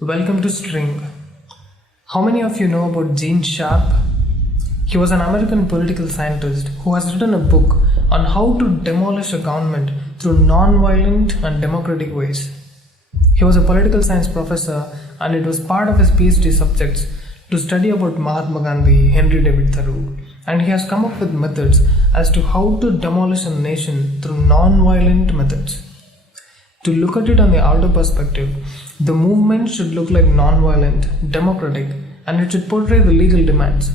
Welcome to String. How many of you know about Gene Sharp? He was an American political scientist who has written a book on how to demolish a government through non-violent and democratic ways. He was a political science professor, and it was part of his PhD subjects to study about Mahatma Gandhi, Henry David Thoreau, and he has come up with methods as to how to demolish a nation through non-violent methods. To look at it on the outer perspective, the movement should look like non-violent, democratic, and it should portray the legal demands.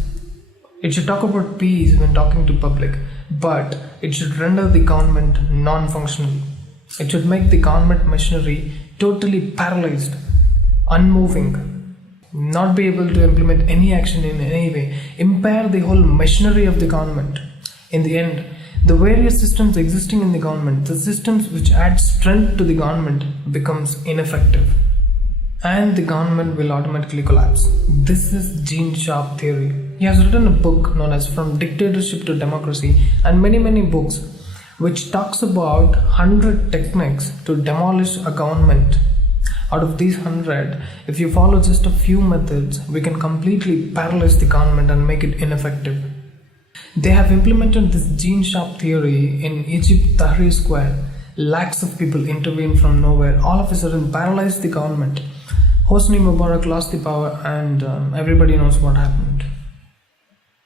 It should talk about peace when talking to public, but it should render the government non-functional. It should make the government machinery totally paralyzed, unmoving, not be able to implement any action in any way, impair the whole machinery of the government. In the end, the various systems existing in the government, the systems which add strength to the government, becomes ineffective, and the government will automatically collapse. This is Gene Sharp theory. He has written a book known as From Dictatorship to Democracy and many books which talks about 100 techniques to demolish a government. Out of these 100, if you follow just a few methods, we can completely paralyze the government and make it ineffective. They have implemented this Gene Sharp theory in Egypt, Tahrir Square. Lakhs of people intervened from nowhere, all of a sudden paralyzed the government. Hosni Mubarak lost the power, and everybody knows what happened.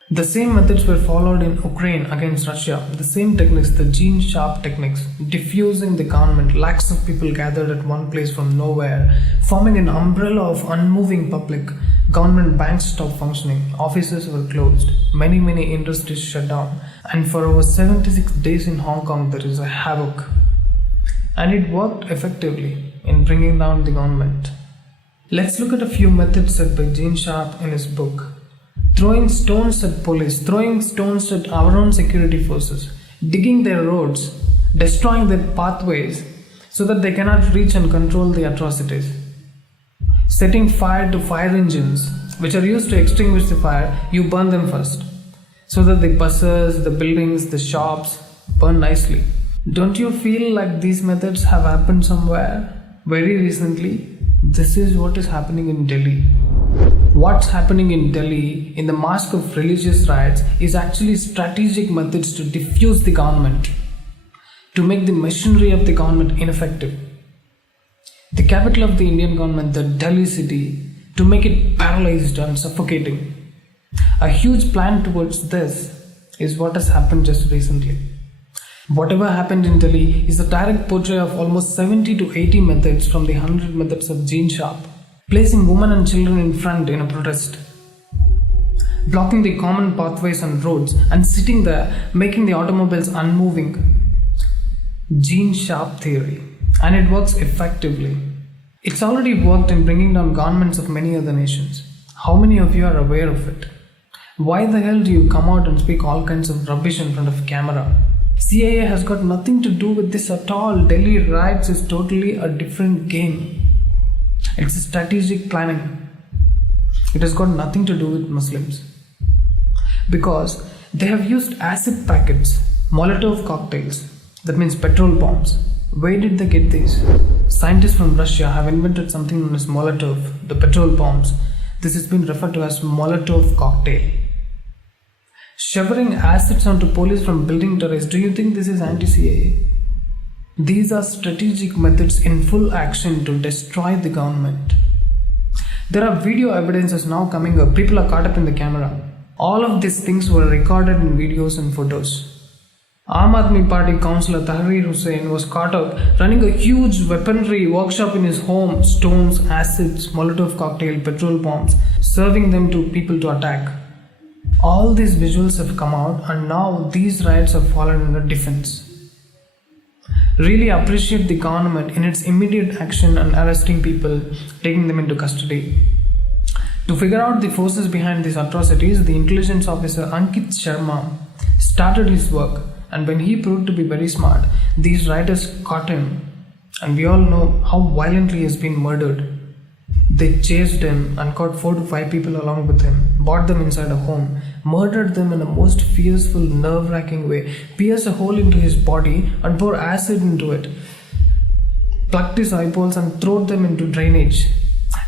The same methods were followed in Ukraine against Russia. The same techniques, the Gene Sharp techniques, diffusing the government. Lakhs of people gathered at one place from nowhere, forming an umbrella of unmoving public. Government banks stopped functioning, offices were closed, many industries shut down, and for over 76 days in Hong Kong there is a havoc. And it worked effectively in bringing down the government. Let's look at a few methods set by Gene Sharp in his book. Throwing stones at police, throwing stones at our own security forces, digging their roads, destroying their pathways so that they cannot reach and control the atrocities. Setting fire to fire engines, which are used to extinguish the fire, you burn them first, so that the buses, the buildings, the shops burn nicely. Don't you feel like these methods have happened somewhere very recently? This is what is happening in Delhi. What's happening in Delhi in the mask of religious riots is actually strategic methods to diffuse the government, to make the machinery of the government ineffective. The capital of the Indian government, the Delhi city, to make it paralyzed and suffocating. A huge plan towards this is what has happened just recently. Whatever happened in Delhi is a direct portrait of almost 70 to 80 methods from the 100 methods of Gene Sharp, placing women and children in front in a protest, blocking the common pathways and roads, and sitting there making the automobiles unmoving. Gene Sharp theory. And it works effectively. It's already worked in bringing down governments of many other nations. How many of you are aware of it? Why the hell do you come out and speak all kinds of rubbish in front of a camera? CIA has got nothing to do with this at all. Delhi riots is totally a different game. It's a strategic planning. It has got nothing to do with Muslims. Because they have used acid packets, Molotov cocktails, that means petrol bombs. Where did they get these? Scientists from Russia have invented something known as Molotov, the petrol bombs. This has been referred to as Molotov cocktail. Showering acids onto police from building turrets. Do you think this is anti-CIA? These are strategic methods in full action to destroy the government. There are video evidences now coming up. People are caught up in the camera. All of these things were recorded in videos and photos. Aam Aadmi Party councillor Tahrir Hussain was caught up running a huge weaponry workshop in his home. Stones, acids, Molotov cocktail, petrol bombs, serving them to people to attack. All these visuals have come out, and now these riots have fallen under defense. Really appreciate the government in its immediate action and arresting people, taking them into custody. To figure out the forces behind these atrocities, the intelligence officer Ankit Sharma started his work, and when he proved to be very smart, these rioters caught him, and we all know how violently he has been murdered. They chased him and caught 4 to 5 people along with him, brought them inside a home, murdered them in a most fearful, nerve-wracking way, pierced a hole into his body and poured acid into it, plucked his eyeballs and threw them into drainage.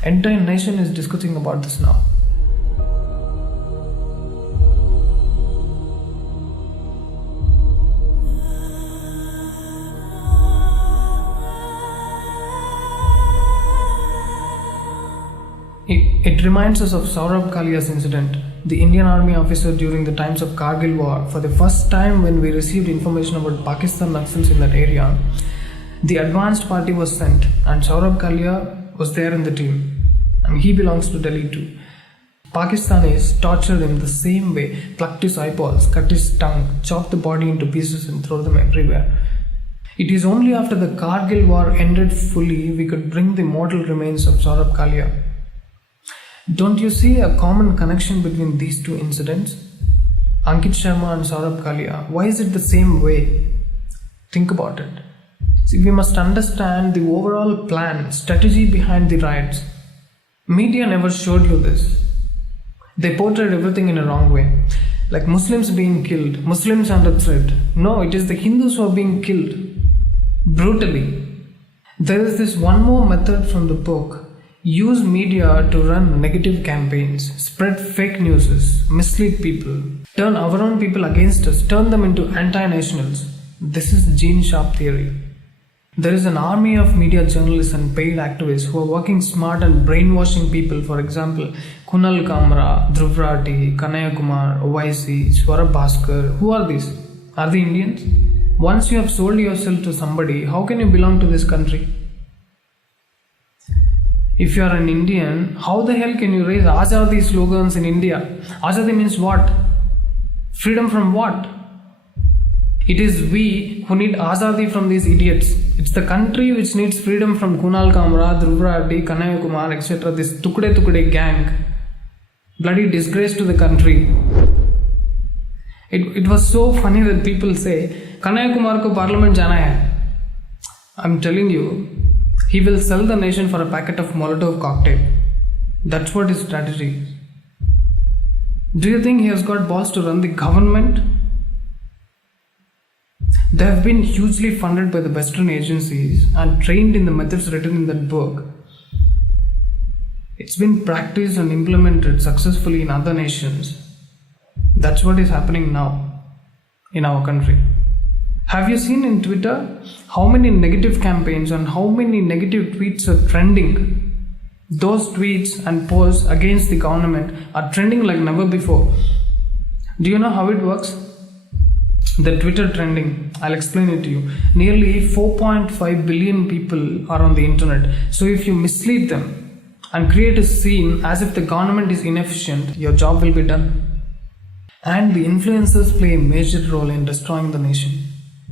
Entire nation is discussing about this now. It reminds us of Saurabh Kalia's incident, the Indian Army officer during the times of Kargil war. For the first time when we received information about Pakistan Naxals in that area, the advanced party was sent and Saurabh Kalia was there in the team, and he belongs to Delhi too. Pakistanis tortured him the same way, plucked his eyeballs, cut his tongue, chopped the body into pieces and throw them everywhere. It is only after the Kargil war ended fully we could bring the mortal remains of Saurabh Kalia. Don't you see a common connection between these two incidents? Ankit Sharma and Saurabh Kalia. Why is it the same way? Think about it. See, we must understand the overall plan, strategy behind the riots. Media never showed you this. They portrayed everything in a wrong way. Like Muslims being killed, Muslims under threat. No, it is the Hindus who are being killed. Brutally. There is this one more method from the book. Use media to run negative campaigns, spread fake news, mislead people, turn our own people against us, turn them into anti-nationals. This is Gene Sharp theory. There is an army of media journalists and paid activists who are working smart and brainwashing people. For example, Kunal Kamra, Dhruv Rathi, Kanhaiya Kumar, OIC, Swarab Bhaskar. Who are these? Are they Indians? Once you have sold yourself to somebody, how can you belong to this country? If you are an Indian, how the hell can you raise Azadi slogans in India? Azadi means what? Freedom from what? It is we who need Azadi from these idiots. It's the country which needs freedom from Kunal Kamra, Dhruv Rathi, Kanhaiya Kumar, etc. This Tukde gang. Bloody disgrace to the country. It was so funny that people say, Kanhaiya Kumar ko parliament jana hai. I'm telling you, he will sell the nation for a packet of Molotov cocktail. That's what his strategy is. Do you think he has got balls to run the government? They have been hugely funded by the Western agencies and trained in the methods written in that book. It's been practiced and implemented successfully in other nations. That's what is happening now in our country. Have you seen in Twitter how many negative campaigns and how many negative tweets are trending? Those tweets and posts against the government are trending like never before. Do you know how it works? The Twitter trending, I'll explain it to you. Nearly 4.5 billion people are on the internet. So if you mislead them and create a scene as if the government is inefficient, your job will be done. And the influencers play a major role in destroying the nation.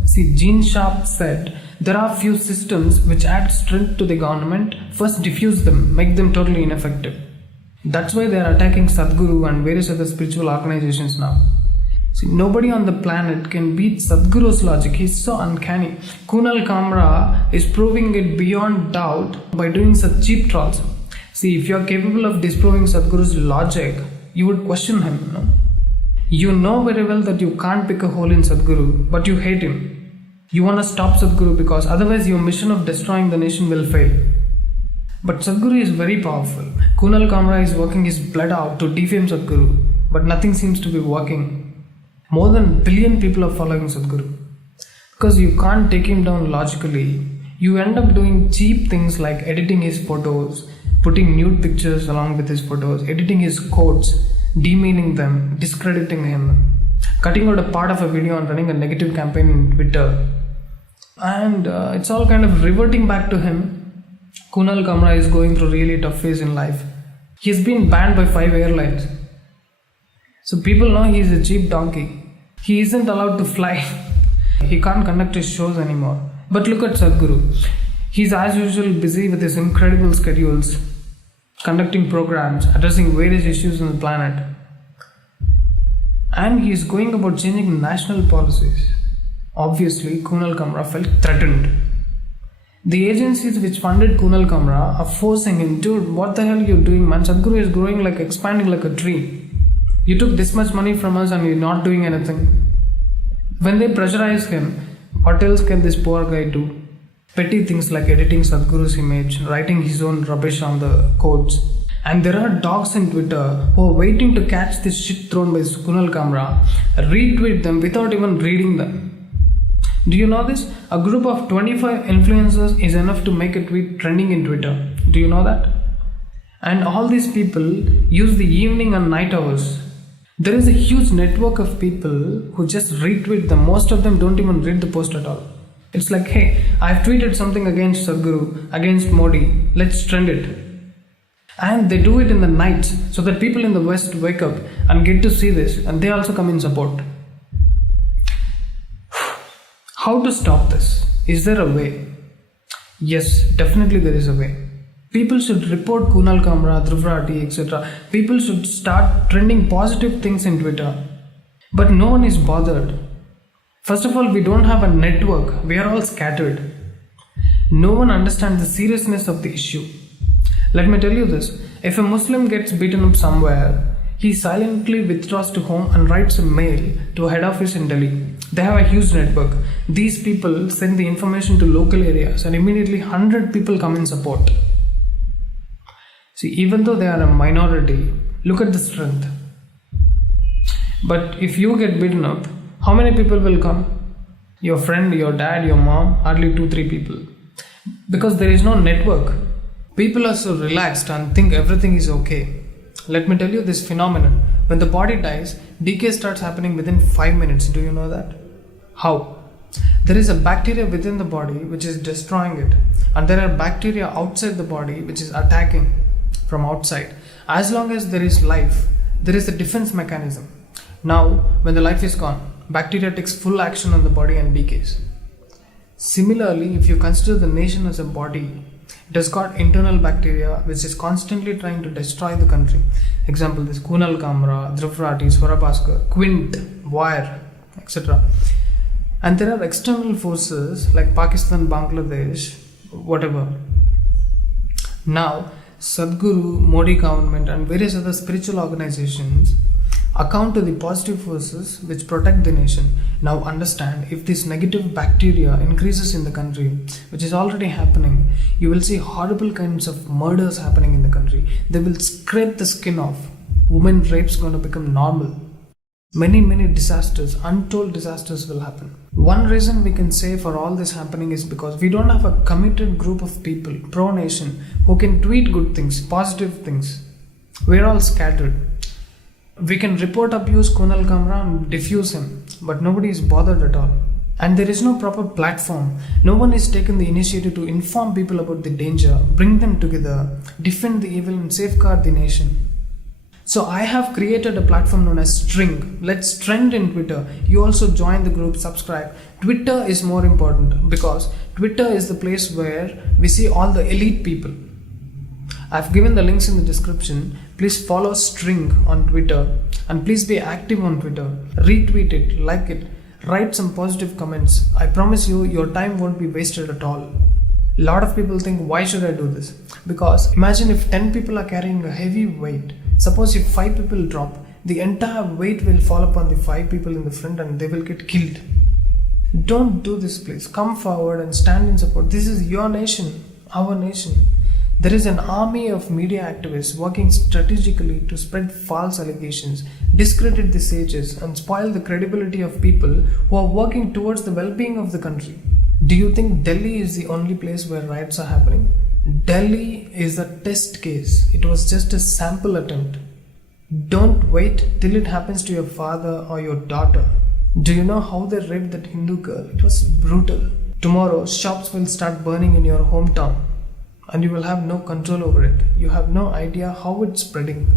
See, Gene Sharp said, there are few systems which add strength to the government, first diffuse them, make them totally ineffective. That's why they are attacking Sadhguru and various other spiritual organizations now. See, nobody on the planet can beat Sadhguru's logic. He's so uncanny. Kunal Kamra is proving it beyond doubt by doing such cheap trolls. See, if you are capable of disproving Sadhguru's logic, you would question him. No? You know very well that you can't pick a hole in Sadhguru, but you hate him. You want to stop Sadhguru because otherwise your mission of destroying the nation will fail. But Sadhguru is very powerful. Kunal Kamra is working his blood out to defame Sadhguru, but nothing seems to be working. More than 1 billion people are following Sadhguru. Because you can't take him down logically, you end up doing cheap things like editing his photos, putting nude pictures along with his photos, editing his quotes, demeaning them, discrediting him, cutting out a part of a video and running a negative campaign in Twitter. And it's all kind of reverting back to him. Kunal Kamra is going through a really tough phase in life. He's been banned by 5 airlines. So people know he's a cheap donkey. He isn't allowed to fly. He can't conduct his shows anymore. But look at Sadhguru. He's as usual busy with his incredible schedules, conducting programs, addressing various issues on the planet. And he's going about changing national policies. Obviously, Kunal Kamra felt threatened. The agencies which funded Kunal Kamra are forcing him, dude, what the hell are you doing, man? Sadhguru is growing like, expanding like a tree. You took this much money from us and you're not doing anything. When they pressurize him, what else can this poor guy do? Petty things like editing Sadhguru's image, writing his own rubbish on the codes. And there are dogs in Twitter who are waiting to catch this shit thrown by Kunal Kamra, retweet them without even reading them. Do you know this? A group of 25 influencers is enough to make a tweet trending in Twitter. Do you know that? And all these people use the evening and night hours. There is a huge network of people who just retweet them. Most of them don't even read the post at all. It's like, hey, I've tweeted something against Sadhguru, against Modi, let's trend it. And they do it in the nights so that people in the West wake up and get to see this and they also come in support. How to stop this? Is there a way? Yes, definitely there is a way. People should report Kunal Kamra, Dhruv Rathi, etc. People should start trending positive things in Twitter. But no one is bothered. First of all, we don't have a network. We are all scattered. No one understands the seriousness of the issue. Let me tell you this. If a Muslim gets beaten up somewhere, he silently withdraws to home and writes a mail to a head office in Delhi. They have a huge network. These people send the information to local areas and immediately 100 people come in support. See, even though they are a minority, look at the strength. But if you get beaten up, how many people will come? Your friend, your dad, your mom, hardly 2-3 people. Because there is no network. People are so relaxed and think everything is okay. Let me tell you this phenomenon. When the body dies, decay starts happening within 5 minutes. Do you know that? How? There is a bacteria within the body which is destroying it. And there are bacteria outside the body which is attacking from outside. As long as there is life, there is a defense mechanism. Now, when the life is gone, bacteria takes full action on the body and decays. Similarly, if you consider the nation as a body, it has got internal bacteria which is constantly trying to destroy the country. Example, this Kunal Kamra, Dhruv Rathi, Swara Bhaskar, Quint, Wire, etc. And there are external forces like Pakistan, Bangladesh, whatever. Now, Sadhguru, Modi government and various other spiritual organizations account to the positive forces which protect the nation. Now understand, if this negative bacteria increases in the country, which is already happening, you will see horrible kinds of murders happening in the country. They will scrape the skin off. Women rapes going to become normal. Many disasters, untold disasters will happen. One reason we can say for all this happening is because we don't have a committed group of people, pro-nation, who can tweet good things, positive things. We're all scattered. We can report abuse Kunal Kamra and diffuse him, but nobody is bothered at all. And there is no proper platform. No one has taken the initiative to inform people about the danger, bring them together, defend the evil and safeguard the nation. So I have created a platform known as String. Let's trend in Twitter. You also join the group, subscribe. Twitter is more important because Twitter is the place where we see all the elite people. I've given the links in the description. Please follow String on Twitter and please be active on Twitter. Retweet it, like it, write some positive comments. I promise you, your time won't be wasted at all. A lot of people think, why should I do this? Because imagine if 10 people are carrying a heavy weight. Suppose if 5 people drop, the entire weight will fall upon the 5 people in the front and they will get killed. Don't do this, please. Come forward and stand in support. This is your nation, our nation. There is an army of media activists working strategically to spread false allegations, discredit the sages, and spoil the credibility of people who are working towards the well-being of the country. Do you think Delhi is the only place where riots are happening? Delhi is a test case. It was just a sample attempt. Don't wait till it happens to your father or your daughter. Do you know how they raped that Hindu girl? It was brutal. Tomorrow, shops will start burning in your hometown and you will have no control over it. You have no idea how it's spreading.